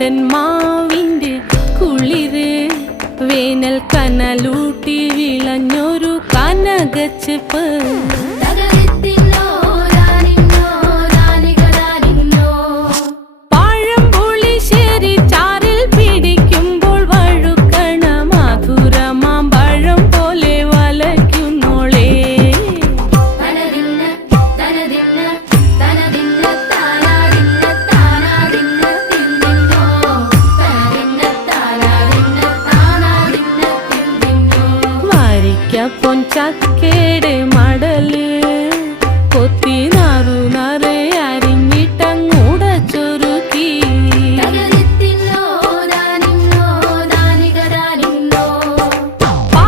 കൊണ്ടൻ മാവിൻ്റെ കുളിര് വേനൽ കനലൂട്ടി വിളഞ്ഞൊരു കനകച്ചെപ്പ് പഴംപുളിശ്ശേരി ചാറിൽ പിടിക്കുമ്പോൾ വഴുക്കണ മധുരമാമ്പഴം പോലെ വലയ്ക്കുന്നോളേ പൊൻചക്കേടെ മടല് കൊത്തി നാറു